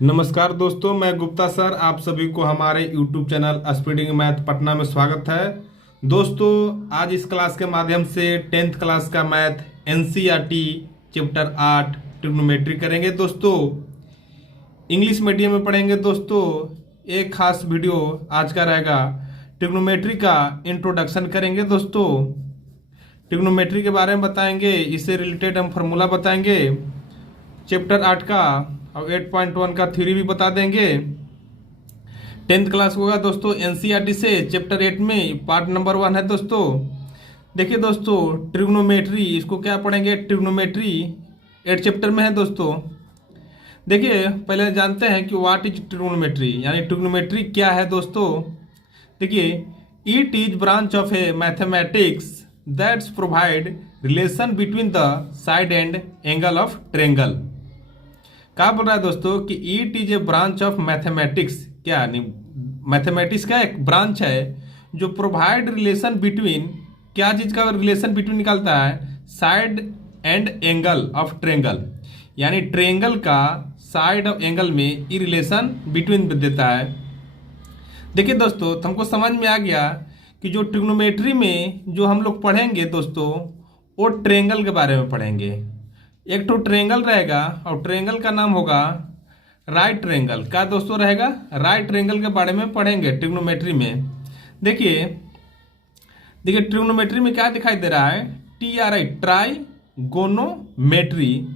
नमस्कार दोस्तों, मैं गुप्ता सर आप सभी को हमारे YouTube channel speeding math Patna में स्वागत है। दोस्तों, आज इस क्लास के माध्यम से 10th क्लास का मैथ NCERT चैप्टर 8 ट्रिग्नोमेट्री करेंगे। दोस्तों, इंग्लिश मीडियम में पढ़ेंगे। दोस्तों, एक खास वीडियो आज का रहेगा, ट्रिग्नोमेट्री का इंट्रोडक्शन करेंगे। दोस्तों, ट्रिग्नोमेट्री के बारे में बताएंगे, इससे रिलेटेड हम फार्मूला बताएंगे चैप्टर 8 का, और 8.1 का थ्योरी भी बता देंगे। 10th क्लास होगा दोस्तों NCERT से चैप्टर 8 में पार्ट नंबर 1 है। दोस्तों देखिए दोस्तों, ट्रिग्नोमेट्री, इसको क्या पढ़ेंगे, ट्रिग्नोमेट्री 8 चैप्टर में है। दोस्तों देखिए, पहले जानते हैं कि व्हाट इज ट्रिग्नोमेट्री, यानी ट्रिग्नोमेट्री क्या है। दोस्तों देखिए, it is branch of A mathematics that's provide relation between the side and angle of triangle. क्या बोल रहा है दोस्तों कि it is a branch of mathematics, क्या नहीं, मैथमेटिक्स का एक ब्रांच है जो प्रोवाइड रिलेशन बिटवीन, क्या चीज का रिलेशन बिटवीन निकालता है, side and angle of triangle, यानी ट्रायंगल का साइड और एंगल में ये रिलेशन बिटवीन देता है। देखिए दोस्तों, हमको समझ में आ गया कि जो ट्रिग्नोमेट्री में जो हम लोग पढ़ेंगे दोस्तों, वो ट्रायंगल के बारे में पढ़ेंगे। एक तो ट्रायंगल रहेगा और ट्रायंगल का नाम होगा राइट ट्रायंगल। क्या दोस्तों रहेगा, राइट ट्रायंगल के बारे में पढ़ेंगे ट्रिग्नोमेट्री में। देखिए देखिए, ट्रिग्नोमेट्री में क्या दिखाई दे रहा है, TRI, ट्राइगोनोमेट्री।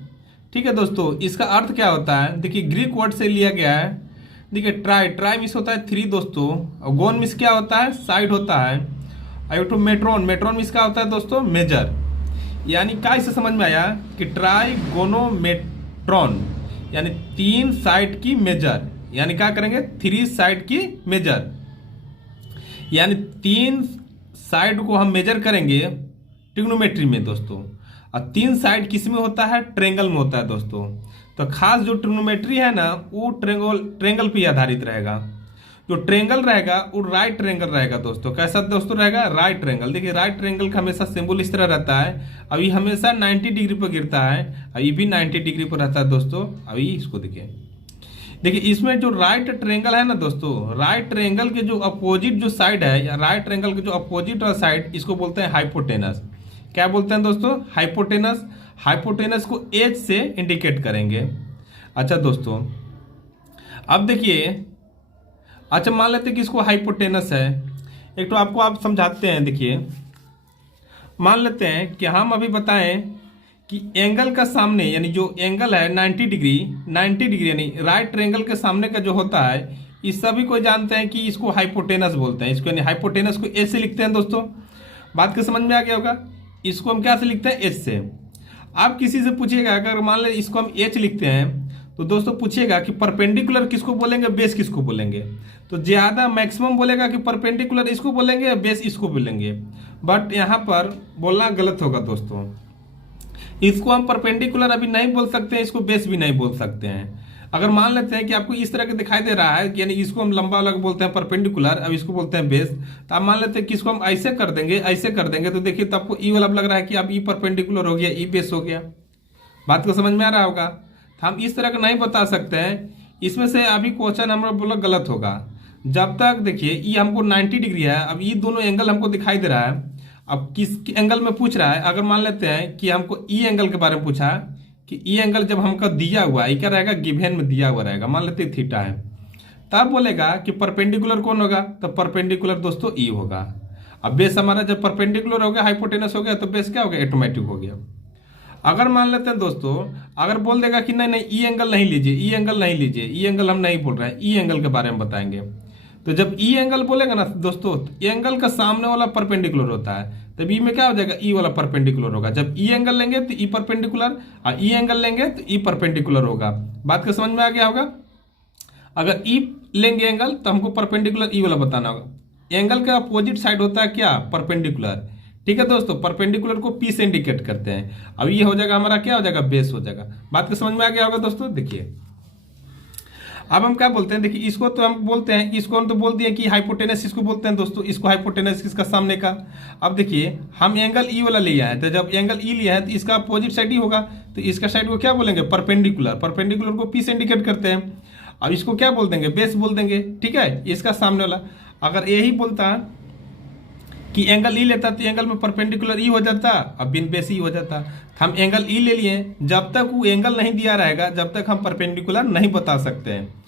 ठीक है दोस्तों, इसका अर्थ क्या होता है, देखिए ग्रीक वर्ड से लिया गया है। देखिए ट्राई मिस होता है 3 दोस्तों, और गोन मिस क्या होता है, साइड होता है, और तो मेट्रॉन मिस क्या होता है दोस्तों, मेजर। यानी क्या इससे समझ में आया कि ट्राइगोनोमेट्रॉन यानी 3 साइड की मेजर, यानी क्या करेंगे, 3 साइड की मेजर, यानी 3 साइड को हम मेजर करेंगे ट्रिग्नोमेट्री में दोस्तों। और 3 साइड किस में होता है, ट्रायंगल में होता है दोस्तों। तो खास जो ट्रिग्नोमेट्री है ना, वो ट्रायंगल पे आधारित रहेगा। जो ट्रायंगल रहेगा वो राइट ट्रायंगल रहेगा दोस्तों। कैसा दोस्तों रहेगा, राइट ट्रायंगल। देखिए राइट ट्रायंगल का हमेशा सिंबल इस तरह रहता है, अभी हमेशा 90 डिग्री पर गिरता है, अभी भी 90 डिग्री पर रहता है दोस्तों। अभी इसको देखिए इसमें जो राइट ट्रायंगल है ना दोस्तों, राइट ट्रायंगल के जो अपोजिट जो साइड है, या राइट ट्रायंगल के जो अपोजिट वाला साइड, इसको बोलते हैं हाइपोटेनस। क्या बोलते हैं दोस्तों, हाइपोटेनस। हाइपोटेनस को एच से इंडिकेट करेंगे। अच्छा दोस्तों, अब देखिए, अच्छा मान लेते हैं कि इसको हाइपोटेनस है। एक तो आपको आप समझाते हैं। देखिए मान लेते हैं कि हम अभी बताएं कि एंगल का सामने, यानी जो एंगल है 90 डिग्री यानी राइट ट्रायंगल के सामने का जो होता है, इस सभी को जानते हैं कि इसको हाइपोटेनस बोलते हैं। इसको यानी हाइपोटेनस को एच से लिखते हैं दोस्तों। बात को समझ में आ गया होगा। इसको हम क्या से लिखते हैं, एच से। आप किसी से पूछिएगा, अगर मान लें इसको हम एच लिखते हैं, तो दोस्तों पूछिएगा कि परपेंडिकुलर किसको बोलेंगे, बेस किसको बोलेंगे। तो ज्यादा मैक्सिमम बोलेगा कि परपेंडिकुलर इसको बोलेंगे, बेस इसको बोलेंगे। बट यहाँ पर बोलना गलत होगा दोस्तों। इसको हम परपेंडिकुलर अभी नहीं बोल सकते हैं, इसको बेस भी नहीं बोल सकते हैं। अगर मान लेते हैं कि आपको इस तरह के दिखाई दे रहा है, यानी इसको हम लंबा वाला बोलते हैं परपेंडिकुलर, अब इसको बोलते हैं बेस, तो आप मान लेते हैं कि इसको हम ऐसे कर देंगे, तो देखिए तो आपको ई वाला लग रहा है कि अब ई परपेंडिकुलर हो गया, ई बेस हो गया। बात को समझ में आ रहा होगा। तो हम इस तरह का नहीं बता सकते हैं। इसमें से अभी क्वेश्चन हमारा बोला गलत होगा। जब तक देखिए ई हमको 90 डिग्री है, अब ये दोनों एंगल हमको दिखाई दे रहा है। अब किस एंगल में पूछ रहा है, अगर मान लेते हैं कि हमको ई एंगल के बारे में पूछा कि ई एंगल जब हमको दिया हुआ है, क्या रहेगा, गिवन में दिया हुआ रहेगा, मान लेते थीटा है, तब बोलेगा कि परपेंडिकुलर कौन होगा, तो परपेंडिकुलर दोस्तों ई होगा। अब बेस हमारा जब परपेंडिकुलर हो गया, हाइपोटेनस हो गया, तो बेस क्या हो गया, ऑटोमेटिक हो गया। अगर मान लेते हैं दोस्तों, अगर बोल देगा कि नहीं नहीं ई एंगल नहीं लीजिए, ई एंगल नहीं लीजिए, ई एंगल हम नहीं बोल रहे हैं, ई एंगल के बारे में बताएंगे। तो जब ई एंगल बोलेगा ना दोस्तों, तो एंगल का सामने वाला परपेंडिकुलर होता है, तब ई में क्या हो जाएगा, ई वाला परपेंडिकुलर होगा। जब ई एंगल लेंगे तो ई परपेंडिकुलर, और ई एंगल लेंगे तो ई परपेंडिकुलर होगा। बात को समझ में आ गया होगा। अगर ई लेंगे एंगल, तो हमको परपेंडिकुलर ई वाला बताना होगा। एंगल का अपोजिट साइड होता है क्या, परपेंडिकुलर। ठीक है दोस्तों, परपेंडिकुलर को पी से इंडिकेट करते हैं। अब ये हो जाएगा हमारा, क्या हो जाएगा, बेस हो जाएगा। बात को समझ में आ गया होगा दोस्तों। देखिए अब हम क्या बोलते हैं, देखिए इसको तो हम बोलते हैं, इसको हम तो बोल दिए कि हाइपोटेनस इसको बोलते हैं दोस्तों, इसको हाइपोटेनस किसका, सामने का। अब देखिए हम एंगल ई वाला लिया है, तो जब एंगल ई लिया है तो इसका अपोजिट साइड ही होगा, तो इसका साइड को क्या बोलेंगे, परपेंडिकुलर। परपेंडिकुलर को पी से इंडिकेट करते हैं। अब इसको क्या बोल देंगे, बेस बोल देंगे, ठीक है। इसका सामने वाला अगर यही बोलता कि एंगल ई लेता तो एंगल में परपेंडिकुलर ई हो जाता, अब बिन बेस ई हो जाता। हम एंगल ई ले लिए, जब तक वो एंगल नहीं दिया रहेगा जब तक हम परपेंडिकुलर नहीं बता सकते हैं।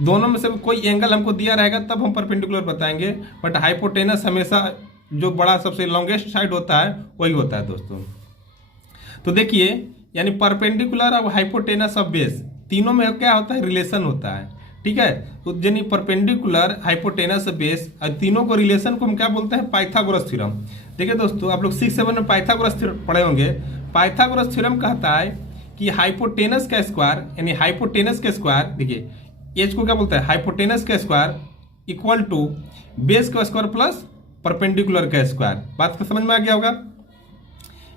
दोनों में से कोई एंगल हमको दिया रहेगा तब हम परपेंडिकुलर बताएंगे, बट हाइपोटेनस हमेशा जो बड़ा सबसे लॉन्गेस्ट साइड होता है वही होता है दोस्तों। तो देखिए, यानी परपेंडिकुलर और हाइपोटेनस ऑफ बेस तीनों में क्या होता है, रिलेशन होता है, ठीक है। तो यानी परपेंडिकुलर, हाइपोटेनस, बेस, और तीनों को रिलेशन को हम क्या बोलते हैं, पाइथागोरस थ्योरम। देखिए दोस्तों, आप लोग 6-7 में पाइथागोरस थ्योरम पढ़े होंगे। पाइथागोरस थ्योरम कहता है कि हाइपोटेनस का स्क्वायर, यानी हाइपोटेनस का स्क्वायर, देखिए एच को क्या बोलता है, हाइपोटेनस का स्क्वायर इक्वल टू बेस का स्क्वायर प्लस परपेंडिकुलर का स्क्वायर। बात को समझ में आ गया होगा।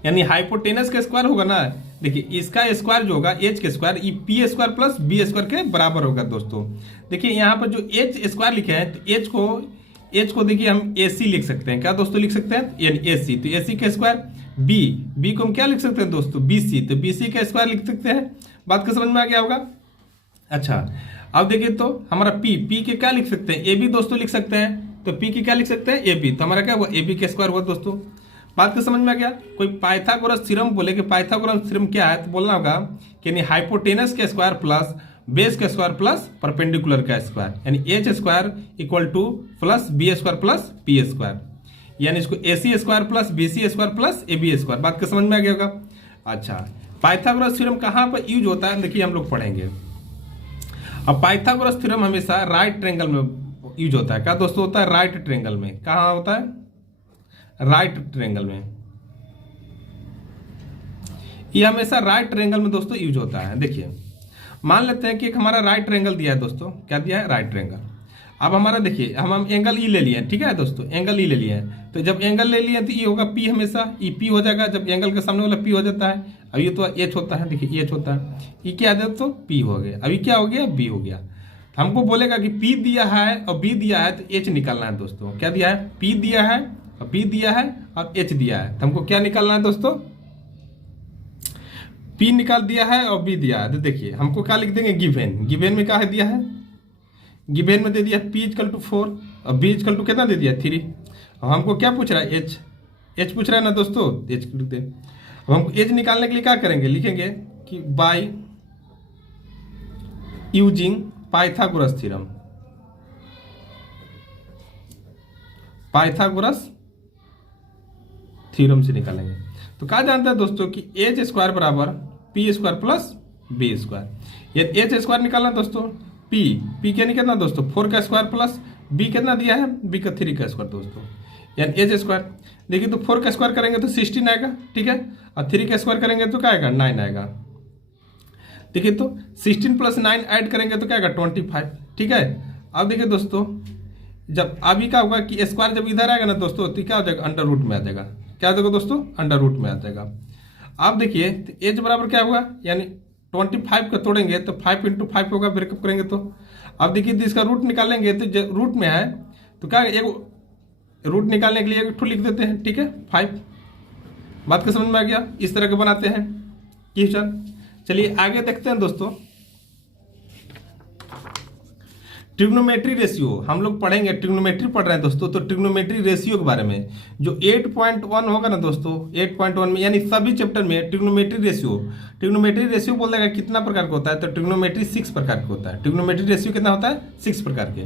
यानी हाइपोटेनस का स्क्वायर होगा ना, देखिए इसका स्क्वायर जो होगा एच के स्क्वायर, ये p square plus B square के बराबर होगा दोस्तों। देखिए यहाँ पर जो एच स्क्वायर लिखे हैं, तो एच को देखिए हम ए सी लिख सकते हैं, क्या दोस्तों लिख सकते हैं, यानी ए सी, तो ए सी का स्क्वायर, बी को हम क्या लिख सकते हैं दोस्तों, बी सी, तो बी सी का स्क्वायर लिख सकते हैं। बात को समझ में आ गया होगा। अच्छा, अब देखिए तो हमारा पी के क्या लिख सकते हैं, ए बी दोस्तों लिख सकते हैं, तो पी की क्या लिख सकते हैं, ए बी, तो हमारा क्या हुआ, ए बी का स्क्वायर हुआ दोस्तों। बात को समझ में आ गया। कोई पाइथागोरस थ्योरम बोले कि पाइथागोरस थ्योरम क्या है, तो बोलना होगा कि यानी हाइपोटेनस का स्क्वायर प्लस बेस का स्क्वायर प्लस परपेंडिकुलर का स्क्वायर, यानी H square equal to plus B square plus P square, यानी इसको A C square plus B C square plus A B square. बात को समझ में आ गया होगा। अच्छा, पाइथागोरस थ्योरम कहाँ पर यूज होता है, देखिए हम लोग पढ़ेंगे। अब पाइथागोरस थ्योरम हमेशा राइट ट्रायंगल में यूज होता है। क्या दोस्तों होता है, राइट ट्रायंगल में। कहाँ होता है, राइट ट्रायंगल में। ये हमेशा राइट ट्रायंगल में दोस्तों यूज होता है। देखिए मान लेते हैं कि एक हमारा राइट ट्रायंगल दिया है दोस्तों, क्या दिया है, राइट ट्रायंगल। अब हमारा देखिए हम एंगल ई ले लिए, ठीक है दोस्तों, एंगल ई ले लिए हैं। तो जब एंगल ले लिए तो ये होगा पी, हमेशा ई पी हो जाएगा जब एंगल के सामने वाला पी हो जाता है। अब ये तो एच होता है, देखिए एच होता है, ये क्या आ जाता तो पी हो गया। अभी क्या हो गया, बी हो गया। हमको बोलेगा कि पी दिया है और बी दिया है, तो एच निकालना है दोस्तों। क्या दिया है, पी दिया है और बी दिया है और एच दिया है, तो हमको क्या निकालना है दोस्तों, पी निकाल दिया है और बी दिया है। तो देखिए हमको क्या लिख देंगे, गिवेन में क्या है दिया है, गिवेन में दे दिया पी इक्वल टू 4 और बी इक्वल टू कितना दे दिया 3। अब हमको क्या पूछ रहा है, एच पूछ रहा है ना दोस्तों, एच लिख दे। अब हमको एच निकालने के लिए क्या करेंगे, लिखेंगे कि by using Pythagoras theorem, Pythagoras theorem से निकालेंगे। तो कहा जानता है दोस्तों कि एच स्क्वायर बराबर P square plus B square. ये एच स्क्वायर निकालना दोस्तों, पी क्या निकालना दोस्तों, 4 का स्क्वायर प्लस बी कितना दिया है, बी का 3 का स्क्वायर दोस्तों, यानी एच स्क्वायर। देखिए तो 4 का स्क्वायर करेंगे तो 16 आएगा, ठीक है, और 3 का स्क्वायर करेंगे तो क्या आएगा, 9 आएगा। देखिए तो 16 प्लस 9 ऐड करेंगे तो क्या आएगा, 25, ठीक है। अब देखिए दोस्तों, जब अभी क्या होगा कि स्क्वायर जब इधर आएगा ना दोस्तों, तो क्या हो जाएगा, अंडर रूट में आ जाएगा। क्या हो जाएगा दोस्तों, अंडर रूट में आ जाएगा। अब देखिए तो एच बराबर क्या होगा, यानी 25 का तोड़ेंगे तो 5 × 5 होगा, ब्रेकअप करेंगे तो। अब देखिए इसका रूट निकालेंगे तो रूट में है तो क्या, एक रूट निकालने के लिए एक ठू लिख देते हैं, ठीक है, 5। बात को समझ में आ गया, इस तरह के बनाते हैं क्वेश्चन। चलिए आगे देखते हैं दोस्तों, ट्रिग्नोमेट्री रेशियो हम लोग पढ़ेंगे। ट्रिग्नोमेट्री पढ़ रहे हैं दोस्तों, तो ट्रिग्नोमेट्री रेशियो के बारे में जो 8.1 होगा ना दोस्तों, 8.1 में यानी सभी चैप्टर में ट्रिग्नोमेट्री रेशियो बोल देगा कितना प्रकार का होता है, तो ट्रिग्नोमेट्री 6 प्रकार का होता है। ट्रिग्नोमेट्री रेशियो कितना होता है, 6 प्रकार के।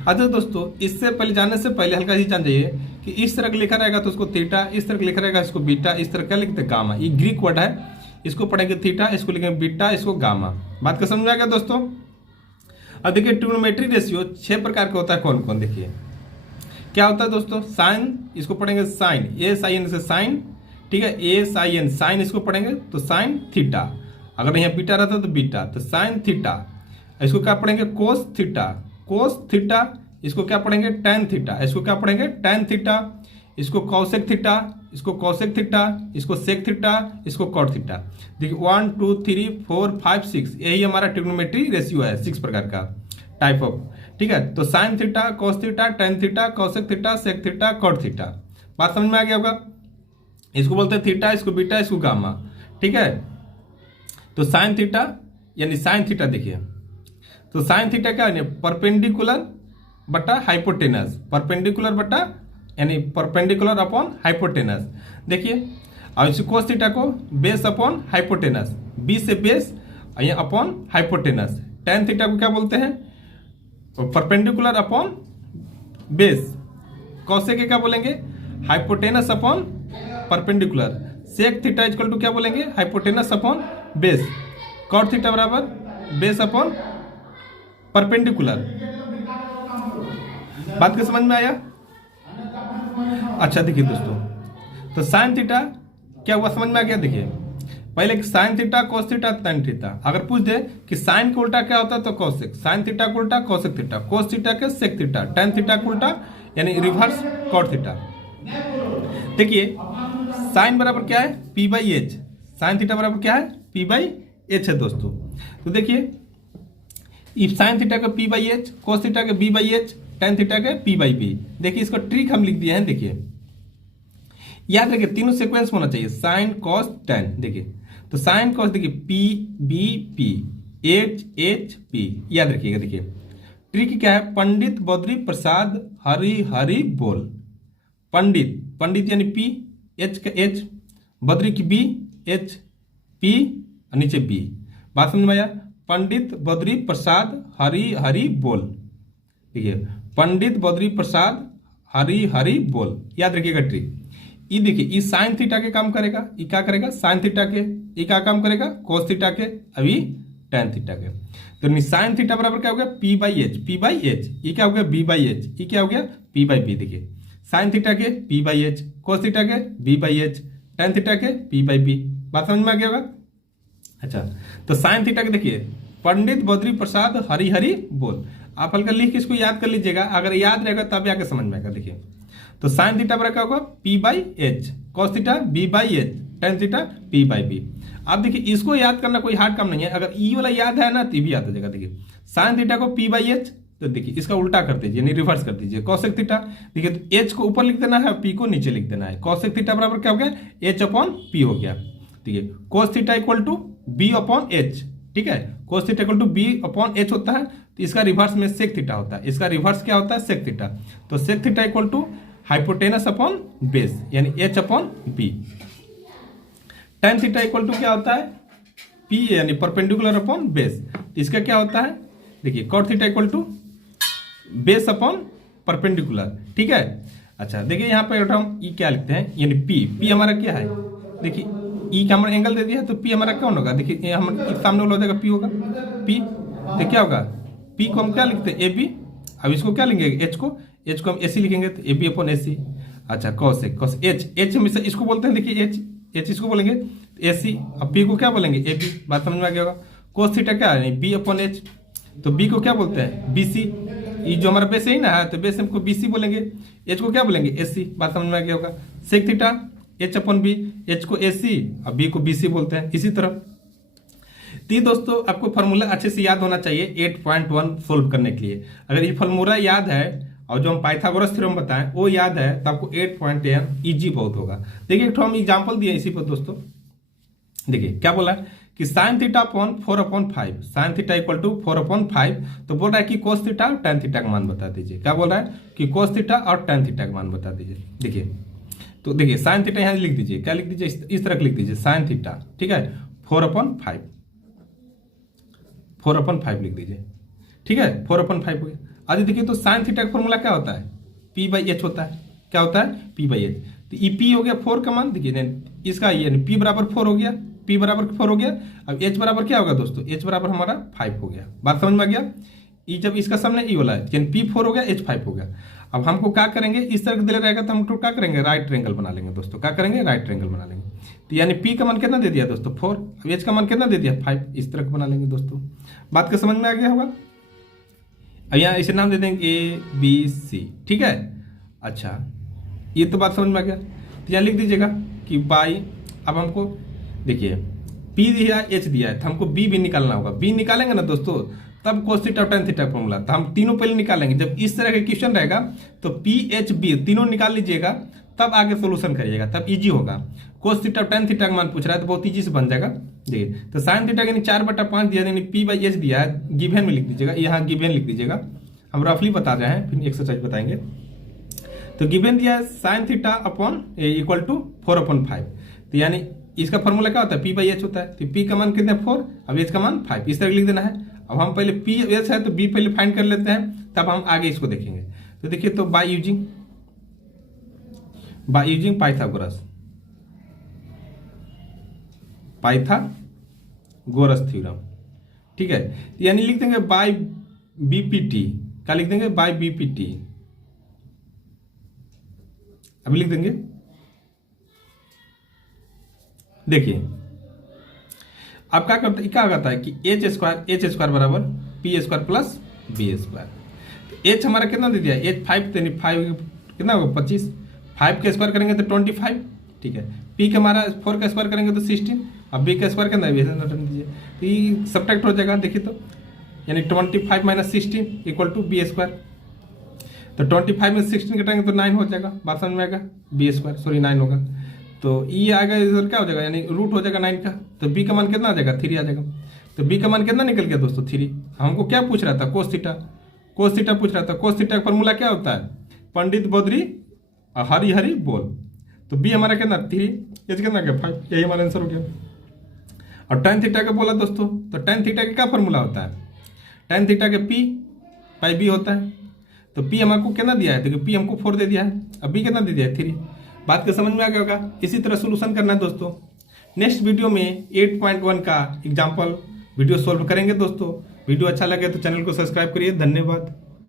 अच्छा दोस्तों, इससे पहले जानने से पहले हल्का ही जान जाइए कि इस तरह का लिखा रहेगा तो उसको थीटा, इस तरह का लिखा रहेगा इसको बीटा, इस तरह का लिखते गामा। ये ग्रीक वर्ड है, इसको पढ़ेंगे थीटा, इसको लिखेंगे बीटा, इसको गामा। बात को समझ में आ गया दोस्तों। अब देखिए ट्रिग्नोमेट्री रेशियो 6 प्रकार का होता है। कौन कौन, देखिए क्या होता है दोस्तों, साइन, इसको पढ़ेंगे साइन, SIN से साइन, ठीक है, SIN साइन, इसको पढ़ेंगे तो साइन थीटा। अगर यहाँ बीटा रहता तो बीटा, तो साइन थीटा। इसको क्या पढ़ेंगे, कोस थीटा। इसको क्या पढ़ेंगे, टैन थीटा। इसको क्या पढ़ेंगे, टैन थीटा। इसको कौसेक थीटा, इसको कौसेक थीटा, इसको सेक थीटा, इसको कॉट थीटा। देखिए 1 2 3 4 5 6 यही हमारा ट्रिग्नोमेट्री रेशियो है, 6 प्रकार का टाइप ऑफ, ठीक है। तो sine theta, cos theta, tan theta, cosec theta, sec theta, cot theta. बात समझ में आ गया होगा। इसको बोलते हैं थीटा, इसको बीटा, इसको गामा, ठीक है। तो साइन थीटा यानी साइन थीटा, देखिए तो साइन थीटा क्या है, परपेंडिकुलर बटा हाइपोटेनस, परपेंडिकुलर बटा यानी परपेंडिकुलर अपॉन हाइपोटेनस। देखिए अब इसी कोस थीटा को बेस अपॉन हाइपोटेनस, बी से base upon hypotenuse. Tan theta को क्या बोलते हैं, परपेंडिकुलर अपॉन बेस। कॉसेक के क्या बोलेंगे, hypotenuse upon perpendicular. Sec theta equal to क्या बोलेंगे, hypotenuse upon base. Cot theta बराबर बेस अपॉन परपेंडिकुलर। बात के समझ में आया? अच्छा देखिए दोस्तों, तो साइन थीटा क्या हुआ समझ में आ गया। देखिए पहले sine theta cos theta tan theta, अगर पूछ दे कि साइन का उल्टा क्या होता है तो कॉसेक, साइन थीटा का उल्टा कॉसेक थीटा, कोस थीटा के सेक थीटा, टेन थीटा का उल्टा यानी रिवर्स कॉट थीटा। देखिए साइन बराबर क्या है, P by H, sine theta बराबर क्या है, पी बाई एच है दोस्तों। तो देखिए इफ साइन थीटा का P by H, cos theta के B by H, tan theta के पी बाई बी। देखिए इसको ट्रिक हम लिख दिए हैं। देखिए याद रखिए तीनों सीक्वेंस होना चाहिए, साइन कॉस टेन। देखिए तो साइन कॉस देखिए p b p, h h p, याद रखिएगा। देखिए ट्रिक क्या है, पंडित बद्री प्रसाद हरि हरि बोल। पंडित, पंडित यानी पी, एच का एच, बद्री की बी, एच पी और नीचे बी। बात समझ में आया, पंडित बद्री प्रसाद हरि हरि बोल। देखिए पंडित बद्री प्रसाद हरि हरि बोल, याद रखिएगा ट्रिक। ये देखिए ये साइन थीटा के काम करेगा, ये क्या करेगा साइन थीटा के, ये क्या काम करेगा कोस थीटा के, अभी टेन थीटा के। तो साइन थीटा बराबर क्या हो गया, P by H, P by H, ये क्या हो गया बी बाई एच, ये क्या हो गया पी बाई बी। देखिए साइन थीटा के P by H, cos theta के B by H, tan theta के पी बाई बी। बात समझ में आ गया होगा। अच्छा तो साइन थीटा के देखिए पंडित बद्री प्रसाद हरि हरि बोल, आप हल्का लिख के इसको याद कर लीजिएगा, अगर याद रहेगा तब आके समझ में आएगा। देखिए तो साइन थीटा बराबर क्या होगा P by H, cos theta B by H, tan theta P by B. आप देखिए इसको याद करना कोई हार्ड काम नहीं है, अगर ई वाला याद है ना तो भी याद हो जाएगा। देखिए साइन थीटा को पी बाई एच, तो देखिए इसका उल्टा कर दीजिए यानी रिवर्स कर दीजिए, कॉसेक थीटा। देखिए तो एच को ऊपर लिख देना है, पी को नीचे लिख देना है। कॉसेक थीटा बराबर क्या हो गया एच अपॉन पी हो गया। ठीक है, cos theta equal to B upon H. ठीक है, cos theta equal to B upon H होता है, तो इसका रिवर्स में सेक थीटा होता है, इसका रिवर्स क्या होता है सेक थीटा। तो sec theta equal to hypotenuse upon base यानी H upon B. Tan theta equal to क्या होता है पी यानी परपेंडिकुलर अपॉन बेस, इसका क्या होता है देखिए cot theta equal to base upon perpendicular. ठीक है, अच्छा देखिए यहाँ पे हम ई क्या लिखते हैं यानी पी, पी हमारा क्या है, देखिए ई का हमारा एंगल दे दिया है तो पी हमारा कौन होगा, देखिए हम सामने वाला हो जाएगा पी होगा, पी तो क्या होगा पी को हम क्या लिखते हैं ए बी। अब इसको क्या लेंगे एच को, एच को हम ए सी लिखेंगे तो ए बी अपॉन ए सी। अच्छा cos A, cos H, H हमेशा इसको बोलते हैं, देखिए एच, एच इसको बोलेंगे ए सी। अब पी को क्या बोलेंगे ए बी। बात समझ में आ गया होगा। कोस थीटा क्या है बी अपॉन एच, तो बी को क्या बोलते हैं बी सी। ये जो हमारा बेस है ना है तो बेस हमको बी सी बोलेंगे, एच को क्या बोलेंगे ए सी। बात समझ में आ गया होगा। Sec theta H upon B, H को ए सी और बी को बी सी बोलते हैं। इसी तरह तो दोस्तों आपको फार्मूला अच्छे से याद होना चाहिए 8.1 सोल्व करने के लिए। अगर ये फार्मूला याद है और जो हम पाइथागोरस थ्योरम बताएं वो याद है तो आपको 8.10 इजी बहुत होगा। देखिए एक हम एग्जांपल दिए इसी पर दोस्तों। देखिए क्या बोला है कि sine theta upon 4/5, sine theta equal to 4/5। तो बोल रहा है कि कोस थीटा और टेन थीटा का मान बता दीजिए। क्या बोल रहा है कि कोस थीटा और टेन थीटा का मान बता दीजिए। देखिए तो देखिए साइन थीटा यहाँ लिख दीजिए, क्या लिख दीजिए इस तरह लिख दीजिए साइन थीटा। ठीक है 4/5, 4/5 लिख दीजिए। ठीक है 4/5 हो गया। आगे देखिए तो साइन थीटा का फॉर्मूला क्या होता है पी बाई एच होता है। क्या होता है पी बाई एच। तो ई पी हो गया 4 का मान, देखिए इसका ये पी बराबर 4 हो गया, पी बराबर 4 हो गया। अब एच बराबर क्या होगा दोस्तों, एच बराबर हमारा 5 हो गया। बात समझ में आ गया। ई जब इसका सामने ई वाला है यानी पी 4 हो गया एच 5 हो गया। अब हमको क्या करेंगे इस तरह दिया रहेगा तो हम क्या करेंगे राइट ट्रायंगल बना लेंगे दोस्तों। क्या करेंगे राइट ट्रायंगल बना लेंगे। तो यानी पी का मान कितना दे दिया दोस्तों 4, अब एच का मान कितना दे दिया 5, इस तरह बना लेंगे दोस्तों। बात का समझ में आ गया होगा। अब यहाँ इसे नाम दे देंगे ए बी सी। ठीक है, अच्छा ये तो बात समझ में आ गया। तो यहाँ लिख दीजिएगा कि बाई, अब हमको देखिए पी दिया एच दिया है तो हमको बी भी निकालना होगा। बी निकालेंगे ना दोस्तों तब कोस थीटा और टेन थीटा का फॉर्मूला, तो हम तीनों पहले निकालेंगे। जब इस तरह का क्वेश्चन रहेगा तो पी एच बी तीनों निकाल लीजिएगा तब आगे सोल्यूशन करिएगा, तब इजी होगा। कोस थीटा tan थीटा का मान पूछ रहा है तो बहुत ईजी से बन जाएगा। देखिए तो साइन थीटा यानी 4/5 दिया, यानी p/h दिया है, गिवन में लिख दीजिएगा, यहाँ गिवन लिख दीजिएगा, हम रफली बता रहे हैं फिर एक्सरसाइज बताएंगे। तो गिवन दिया है sine theta upon equal to 4/5, तो यानी इसका फॉर्मूला क्या होता है, p/h होता है। तो p का मान कितना है 4, अब h का मान 5, इस तरह लिख देना है। अब हम पहले p/h है तो b पहले फाइंड कर लेते हैं, तब हम आगे इसको देखेंगे। तो देखिए तो बाय यूजिंग पाइथागोरस थ्योरम, ठीक है, यानी लिख देंगे बाय बीपीटी, क्या लिख देंगे, बाय बीपीटी। अभी लिख देंगे, देखिए अब क्या करता है, क्या कहता है कि एच स्क्वायर बराबर P square plus B square. H हमारा कितना दे दिया, एच 5, यानी 5 कितना होगा 25, 5 का स्क्वायर करेंगे तो 25, ठीक है। पी का हमारा 4 का स्क्वायर करेंगे तो 16, अब बी का स्क्वायर कितना दीजिए, तो ये सब्ट्रैक्ट हो जाएगा। देखिए तो यानी 25 minus 16 equal to B square, तो 25 में 16 घटाएंगे तो 9 हो जाएगा, बात समझ में आएगा, बी स्क्वायर सॉरी 9 होगा, तो ये आएगा इधर क्या हो जाएगा, यानी रूट हो जाएगा 9 का, तो बी का मान कितना आ जाएगा 3 आ जाएगा। तो बी का मान कितना निकल गया दोस्तों 3। हमको क्या पूछ रहा था, कोस थीटा पूछ रहा था। कोस थीटा का फॉर्मूला क्या होता है, पंडित बद्री हरी हरी बोल। तो बी हमारा कितना 3, एच कितना क्या 5, यही हमारा आंसर हो गया। और tan थीटा का बोला दोस्तों, तो tan थीटा का क्या फॉर्मूला होता है, tan थीटा के p/b होता है। तो p हमको कितना दिया है, तो p हमको 4 दे दिया है, अब b कितना दे दिया है 3। बात का समझ में आ गया होगा। इसी तरह सोल्यूशन करना है दोस्तों। नेक्स्ट वीडियो में 8.1 का एग्जाम्पल वीडियो सोल्व करेंगे दोस्तों। वीडियो अच्छा लगे तो चैनल को सब्सक्राइब करिए। धन्यवाद।